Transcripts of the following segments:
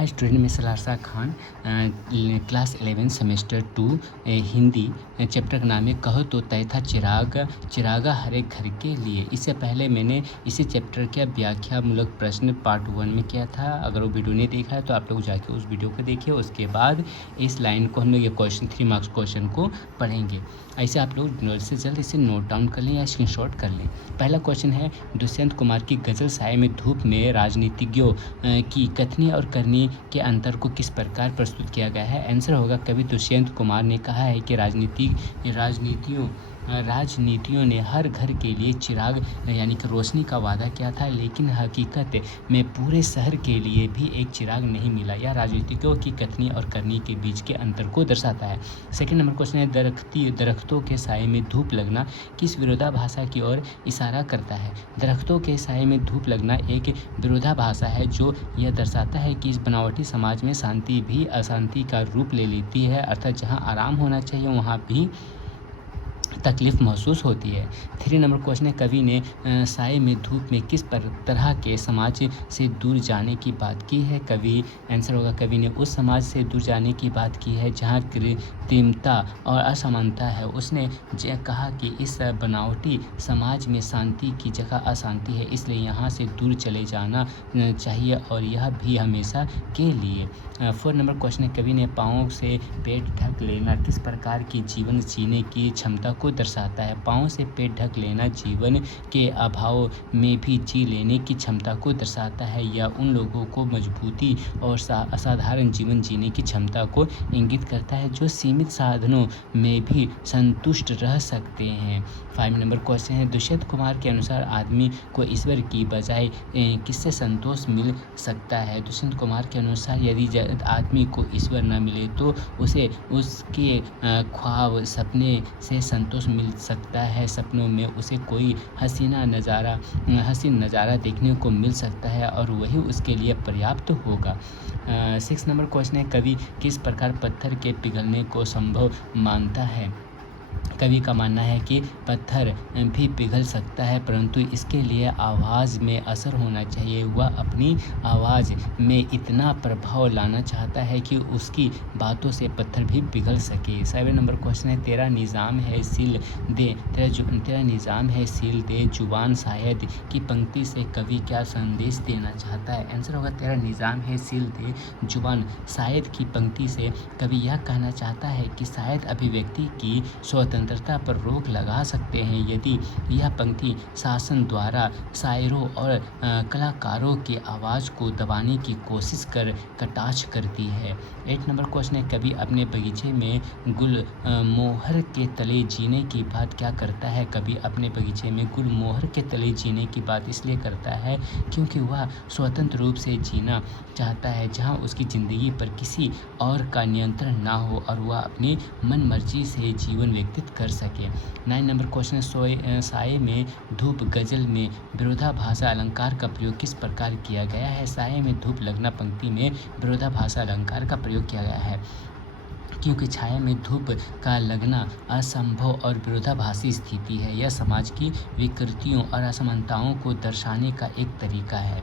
हाय student, मैं Salarsa Khan class 11 semester 2 Hindi chapter का नाम है कहो तो तय था चिरागा हर एक घर के लिए। इससे पहले मैंने इसी चैप्टर का व्याख्यामूलक प्रश्न पार्ट 1 में किया था। अगर वो वीडियो नहीं देखा है तो आप लोग जाके उस वीडियो को देखिए। उसके बाद इस लाइन को हम लोग ये क्वेश्चन 3 मार्क्स क्वेश्चन को पढ़ेंगे। ऐसे आप लोग जल्द से जल्द इसे नोट डाउन कर लें या स्क्रीनशॉट कर लें। पहला क्वेश्चन है, दुष्यंत कुमार की गज़ल साए में धूप में राजनीतिज्ञों की कथनी और करनी के अंतर को किस प्रकार प्रस्तुत किया गया है। आंसर होगा, कवि दुष्यंत कुमार ने कहा है कि राजनीतियों ने हर घर के लिए चिराग यानी कि रोशनी का वादा किया था, लेकिन हकीकत में पूरे शहर के लिए भी एक चिराग नहीं मिला। यह राजनीतिज्ञों की कथनी और करनी के बीच के अंतर को दर्शाता है। सेकंड नंबर क्वेश्चन है, दरख्तों के साए में धूप लगना किस विरोधाभासा की ओर इशारा करता है। दरख्तों के साए में धूप लगना एक विरोधाभासा है जो यह दर्शाता है कि इस बनावटी समाज में शांति भी अशांति का रूप ले लेती है, अर्थात जहाँ आराम होना चाहिए वहाँ भी तकलीफ महसूस होती है। 3 नंबर क्वेश्चन है, कवि ने साए में धूप में किस तरह के समाज से दूर जाने की बात की है। आंसर होगा, कवि ने उस समाज से दूर जाने की बात की है जहाँ कृत्रिमता और असमानता है। उसने कहा कि इस बनावटी समाज में शांति की जगह अशांति है, इसलिए यहाँ से दूर चले जाना चाहिए, और यह भी हमेशा के लिए। 4 नंबर क्वेश्चन है, कवि ने पाँव से पेट ढक लेना किस प्रकार की जीवन जीने की क्षमता को दर्शाता है। पाँव से पेट ढक लेना जीवन के अभाव में भी जी लेने की क्षमता को दर्शाता है, या उन लोगों को मजबूती और असाधारण जीवन जीने की क्षमता को इंगित करता है जो सीमित साधनों में भी संतुष्ट रह सकते हैं। 5 नंबर क्वेश्चन है, दुष्यंत कुमार के अनुसार आदमी को ईश्वर की बजाय किससे संतोष मिल सकता है। दुष्यंत कुमार के अनुसार यदि आदमी को ईश्वर न मिले तो उसे उसके ख्वाब सपने से संतोष मिल सकता है। सपनों में उसे कोई हसीन नज़ारा देखने को मिल सकता है और वही उसके लिए पर्याप्त होगा। 6 नंबर क्वेश्चन है, कवि किस प्रकार पत्थर के पिघलने को संभव मानता है। कवि का मानना है कि पत्थर भी पिघल सकता है, परंतु इसके लिए आवाज़ में असर होना चाहिए। वह अपनी आवाज़ में इतना प्रभाव लाना चाहता है कि उसकी बातों से पत्थर भी पिघल सके। 7 नंबर क्वेश्चन है, तेरा निज़ाम है सील दे जुबान शायद की पंक्ति से कवि क्या संदेश देना चाहता है। आंसर होगा, तेरा निज़ाम है सील दे जुबान शायद की पंक्ति से कवि यह कहना चाहता है कि शायद अभिव्यक्ति की स्वतंत्रता पर रोक लगा सकते हैं यदि यह पंक्ति शासन द्वारा शायरों और कलाकारों की आवाज़ को दबाने की कोशिश कटाक्ष करती है। 8 नंबर क्वेश्चन है, कवि अपने बगीचे में गुलमोहर के तले जीने की बात क्या करता है। कवि अपने बगीचे में गुलमोहर के तले जीने की बात इसलिए करता है क्योंकि वह स्वतंत्र रूप से जीना चाहता है, जहाँ उसकी ज़िंदगी पर किसी और का नियंत्रण ना हो और वह अपनी मन मर्जी से जीवन व्यतीत कर सके। 9 नंबर क्वेश्चन, साए में धूप गज़ल में विरोधाभासा अलंकार का प्रयोग किस प्रकार किया गया है। साए में धूप लगना पंक्ति में विरोधाभासा अलंकार का प्रयोग किया गया है क्योंकि छाया में धूप का लगना असंभव और विरोधाभासी स्थिति है। यह समाज की विकृतियों और असमानताओं को दर्शाने का एक तरीका है।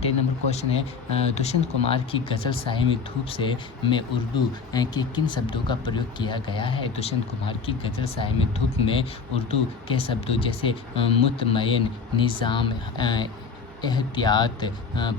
10 नंबर क्वेश्चन है, दुष्यंत कुमार की गज़ल साए में धूप में उर्दू के किन शब्दों का प्रयोग किया गया है। दुष्यंत कुमार की गज़ल साए में धूप में उर्दू के शब्दों जैसे मुतमय्यन, निज़ाम, एहतियात,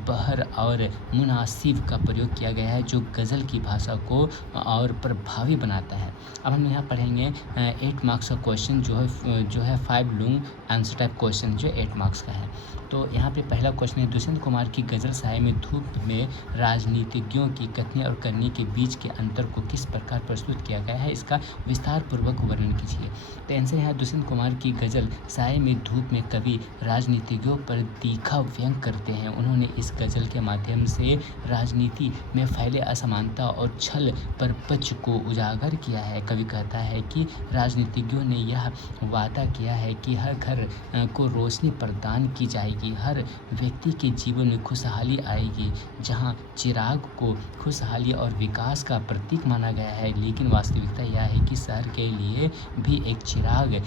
बहर और मुनासिब का प्रयोग किया गया है जो गज़ल की भाषा को और प्रभावी बनाता है। अब हम यहाँ पढ़ेंगे 8 मार्क्स का क्वेश्चन जो है 5 लॉन्ग आंसर टाइप क्वेश्चन जो 8 मार्क्स का है। तो यहाँ पे पहला क्वेश्चन है, दुष्यंत कुमार की गज़ल साए में धूप में राजनीतिज्ञों की कथनी और करनी के बीच के अंतर को किस प्रकार प्रस्तुत किया गया है, इसका विस्तार पूर्वक वर्णन कीजिए। तो आंसर है, दुष्यंत कुमार की गज़ल साए में धूप में कवि राजनीतिज्ञों पर तीखा व्यंग करते हैं। उन्होंने इस गज़ल के माध्यम से राजनीति में फैले असमानता और छल प्रपंच को उजागर किया है। कवि कहता है कि राजनीतिज्ञों ने यह वादा किया है कि हर घर को रोशनी प्रदान की जाएगी, हर व्यक्ति के जीवन में खुशहाली आएगी। जहां चिराग को खुशहाली और विकास का प्रतीक माना गया है, लेकिन वास्तविकता यह है कि शहर के लिए भी एक चिराग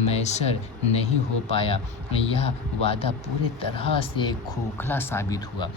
मैसर नहीं हो पाया। यह वादा पूरी तरह से खोखला साबित हुआ।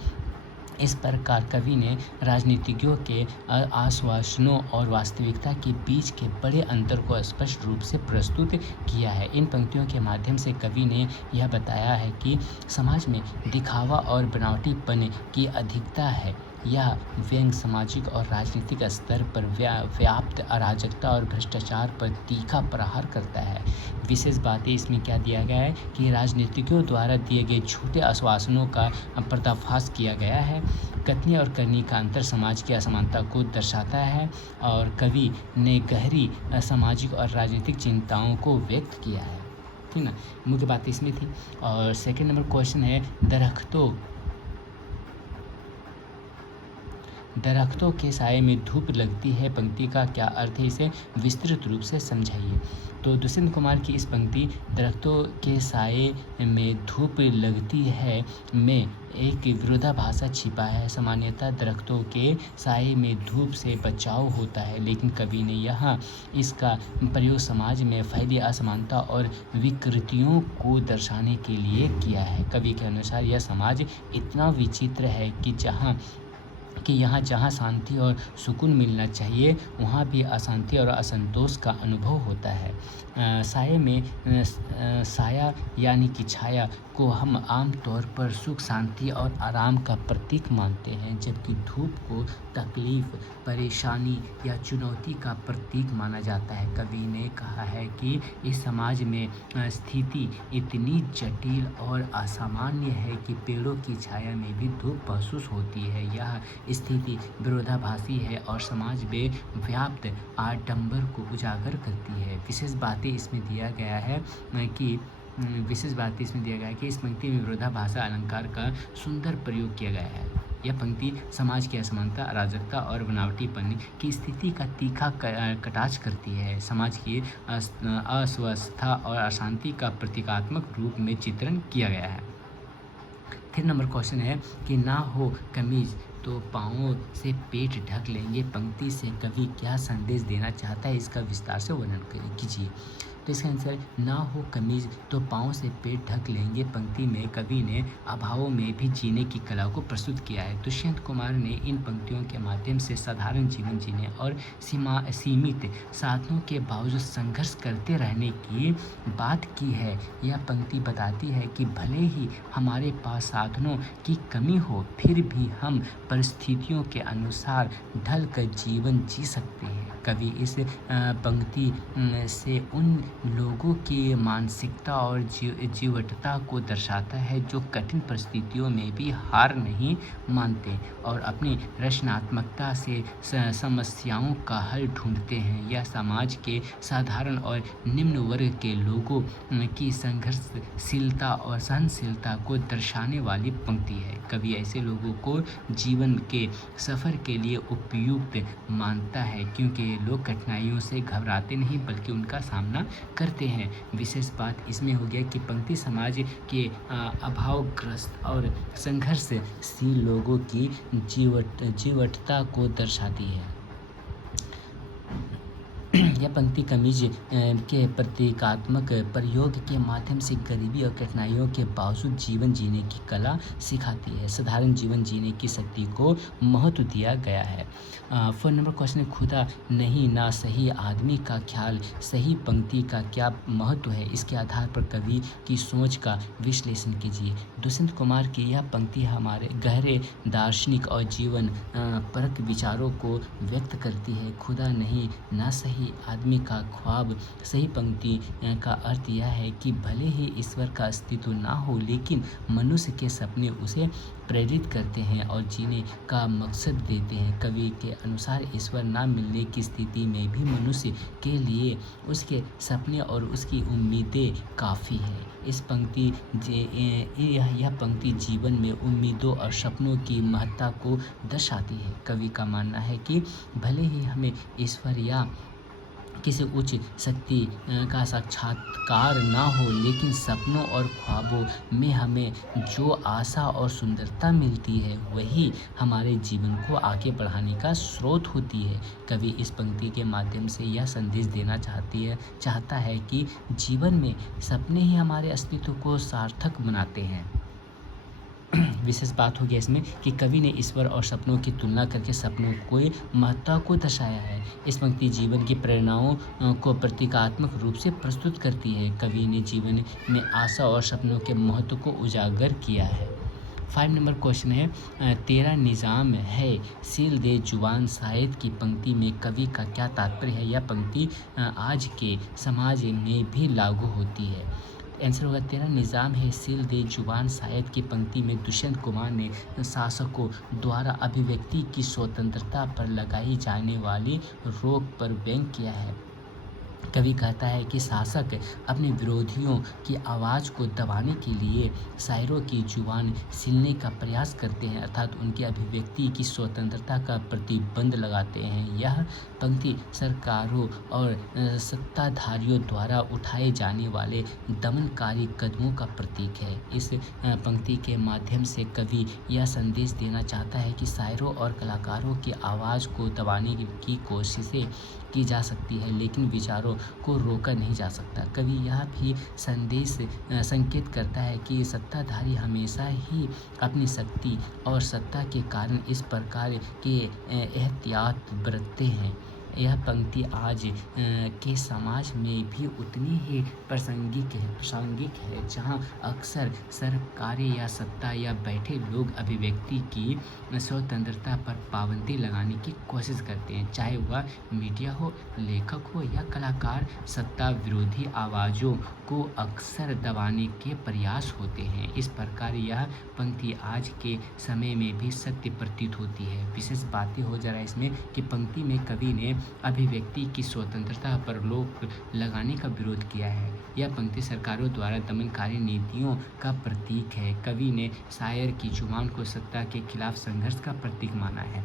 इस प्रकार कवि ने राजनीतिज्ञों के आश्वासनों और वास्तविकता के बीच के बड़े अंतर को स्पष्ट रूप से प्रस्तुत किया है। इन पंक्तियों के माध्यम से कवि ने यह बताया है कि समाज में दिखावा और बनावटीपन की अधिकता है। यह व्यंग्य सामाजिक और राजनीतिक स्तर पर व्याप्त अराजकता और भ्रष्टाचार पर तीखा प्रहार करता है। विशेष बातें इसमें क्या दिया गया है कि राजनीतिज्ञों द्वारा दिए गए झूठे आश्वासनों का पर्दाफाश किया गया है। कथनी और करनी का अंतर समाज की असमानता को दर्शाता है और कवि ने गहरी सामाजिक और राजनीतिक चिंताओं को व्यक्त किया है। ठीक ना, मुख्य बात इसमें थी। और सेकंड नंबर क्वेश्चन है, दरख्तों के साए में धूप लगती है पंक्ति का क्या अर्थ है, इसे विस्तृत रूप से समझाइए। तो दुष्यंत कुमार की इस पंक्ति दरख्तों के साए में धूप लगती है में एक विरोधाभास छिपा है। सामान्यतः दरख्तों के साए में धूप से बचाव होता है, लेकिन कवि ने यहाँ इसका प्रयोग समाज में फैली असमानता और विकृतियों को दर्शाने के लिए किया है। कवि के अनुसार यह समाज इतना विचित्र है कि यहाँ जहाँ शांति और सुकून मिलना चाहिए वहाँ भी अशांति और असंतोष का अनुभव होता है। साये में साया यानी कि छाया को हम आम तौर पर सुख, शांति और आराम का प्रतीक मानते हैं, जबकि धूप को तकलीफ, परेशानी या चुनौती का प्रतीक माना जाता है। कवि ने कहा है कि इस समाज में स्थिति इतनी जटिल और असामान्य है कि पेड़ों की छाया में भी धूप महसूस होती है। यह स्थिति विरोधाभासी है और समाज में व्याप्त आडंबर को उजागर करती है। विशेष बातें इसमें दिया गया है कि इस पंक्ति में विरोधाभासी अलंकार का सुंदर प्रयोग किया गया है। यह पंक्ति समाज की असमानता, अराजकता और बनावटीपन की स्थिति का तीखा कटाक्ष करती है। समाज की अस्वस्थता और अशांति का प्रतीकात्मक रूप में चित्रण किया गया है। 3 नंबर क्वेश्चन है कि ना हो कमीज तो पाँवों से पेट ढक लेंगे पंक्ति से कवि क्या संदेश देना चाहता है, इसका विस्तार से वर्णन कीजिए। तो इसका आंसर, ना हो कमीज तो पाँव से पेट ढक लेंगे पंक्ति में कवि ने अभावों में भी जीने की कला को प्रस्तुत किया है। दुष्यंत कुमार ने इन पंक्तियों के माध्यम से साधारण जीवन जीने और सीमित साधनों के बावजूद संघर्ष करते रहने की बात की है। यह पंक्ति बताती है कि भले ही हमारे पास साधनों की कमी हो, फिर भी हम परिस्थितियों के अनुसार ढल कर जीवन जी सकते हैं। कवि इस पंक्ति से उन लोगों की मानसिकता और जीवटता को दर्शाता है जो कठिन परिस्थितियों में भी हार नहीं मानते और अपनी रचनात्मकता से समस्याओं का हल ढूंढते हैं। यह समाज के साधारण और निम्न वर्ग के लोगों की संघर्षशीलता और सहनशीलता को दर्शाने वाली पंक्ति है। कवि ऐसे लोगों को जीवन के सफ़र के लिए उपयुक्त मानता है, क्योंकि ये लोग कठिनाइयों से घबराते नहीं बल्कि उनका सामना करते हैं। विशेष बात इसमें हो गया कि पंक्ति समाज के अभावग्रस्त और संघर्षशील लोगों की जीवटता को दर्शाती है। यह पंक्ति कमीज के प्रतीकात्मक प्रयोग के माध्यम से गरीबी और कठिनाइयों के बावजूद जीवन जीने की कला सिखाती है। साधारण जीवन जीने की शक्ति को महत्व दिया गया है। 4 नंबर क्वेश्चन है, खुदा नहीं ना सही आदमी का ख्याल सही पंक्ति का क्या महत्व है, इसके आधार पर कवि की सोच का विश्लेषण कीजिए। दुष्यंत कुमार की यह पंक्ति हमारे गहरे दार्शनिक और जीवन परक विचारों को व्यक्त करती है। खुदा नहीं ना सही आदमी का ख्वाब सही पंक्ति का अर्थ यह है कि भले ही ईश्वर का अस्तित्व ना हो, लेकिन मनुष्य के सपने उसे प्रेरित करते हैं और जीने का मकसद देते हैं। कवि के अनुसार ईश्वर ना मिलने की स्थिति में भी मनुष्य के लिए उसके सपने और उसकी उम्मीदें काफ़ी है। यह पंक्ति जीवन में उम्मीदों और सपनों की महत्ता को दर्शाती है। कवि का मानना है कि भले ही हमें ईश्वर या किसी उच्च शक्ति का साक्षात्कार ना हो, लेकिन सपनों और ख्वाबों में हमें जो आशा और सुंदरता मिलती है वही हमारे जीवन को आगे बढ़ाने का स्रोत होती है। कवि इस पंक्ति के माध्यम से यह संदेश देना चाहता है कि जीवन में सपने ही हमारे अस्तित्व को सार्थक बनाते हैं। विशेष बात हो गया इसमें कि कवि ने ईश्वर और सपनों की तुलना करके सपनों को महत्ता को दर्शाया है। इस पंक्ति जीवन की प्रेरणाओं को प्रतीकात्मक रूप से प्रस्तुत करती है। कवि ने जीवन में आशा और सपनों के महत्व को उजागर किया है। 5 नंबर क्वेश्चन है तेरा निज़ाम है सील दे जुबान शायद की पंक्ति में कवि का क्या तात्पर्य है। यह पंक्ति आज के समाज में भी लागू होती है। आंसर होगा तेरा निज़ाम है सील दे जुबान शायद की पंक्ति में दुष्यंत कुमार ने शासकों द्वारा अभिव्यक्ति की स्वतंत्रता पर लगाई जाने वाली रोक पर व्यंग किया है। कवि कहता है कि शासक अपने विरोधियों की आवाज़ को दबाने के लिए शायरों की जुबान सीलने का प्रयास करते हैं, अर्थात उनकी अभिव्यक्ति की स्वतंत्रता का प्रतिबंध लगाते हैं। यह पंक्ति सरकारों और सत्ताधारियों द्वारा उठाए जाने वाले दमनकारी कदमों का प्रतीक है। इस पंक्ति के माध्यम से कवि यह संदेश देना चाहता है कि शायरों और कलाकारों की आवाज़ को दबाने की कोशिशें की जा सकती है, लेकिन विचारों को रोका नहीं जा सकता। कवि यह भी संकेत करता है कि सत्ताधारी हमेशा ही अपनी शक्ति और सत्ता के कारण इस प्रकार के एहतियात बरतते हैं। यह पंक्ति आज के समाज में भी उतनी ही प्रासंगिक है जहाँ अक्सर सरकारें या सत्ता या बैठे लोग अभिव्यक्ति की स्वतंत्रता पर पाबंदी लगाने की कोशिश करते हैं, चाहे वह मीडिया हो, लेखक हो या कलाकार। सत्ता विरोधी आवाज़ों को अक्सर दबाने के प्रयास होते हैं। इस प्रकार यह पंक्ति आज के समय में भी सत्य प्रतीत होती है। विशेष बातें हो जा रहा है इसमें कि पंक्ति में कवि ने अभिव्यक्ति की स्वतंत्रता पर रोक लगाने का विरोध किया है। यह पंक्ति सरकारों द्वारा दमनकारी नीतियों का प्रतीक है। कवि ने शायर की जुबान को सत्ता के खिलाफ संघर्ष का प्रतीक माना है।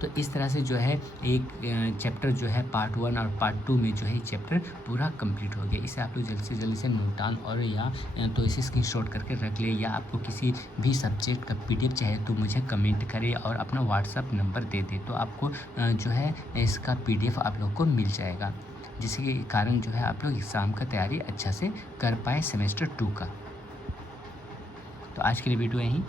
तो इस तरह से जो है एक चैप्टर जो है पार्ट 1 और पार्ट 2 में जो है चैप्टर पूरा कंप्लीट हो गया। इसे आप लोग जल्द से नोट डाउन और या तो इसे स्क्रीनशॉट करके रख ले, या आपको किसी भी सब्जेक्ट का PDF चाहे तो मुझे कमेंट करें और अपना व्हाट्सअप नंबर दे दे, तो आपको जो है इसका PDF आप लोग को मिल जाएगा, जिसके कारण जो है आप लोग एग्ज़ाम का तैयारी अच्छा से कर पाए सेमेस्टर 2 का। तो आज के लिए वीडियो यहीं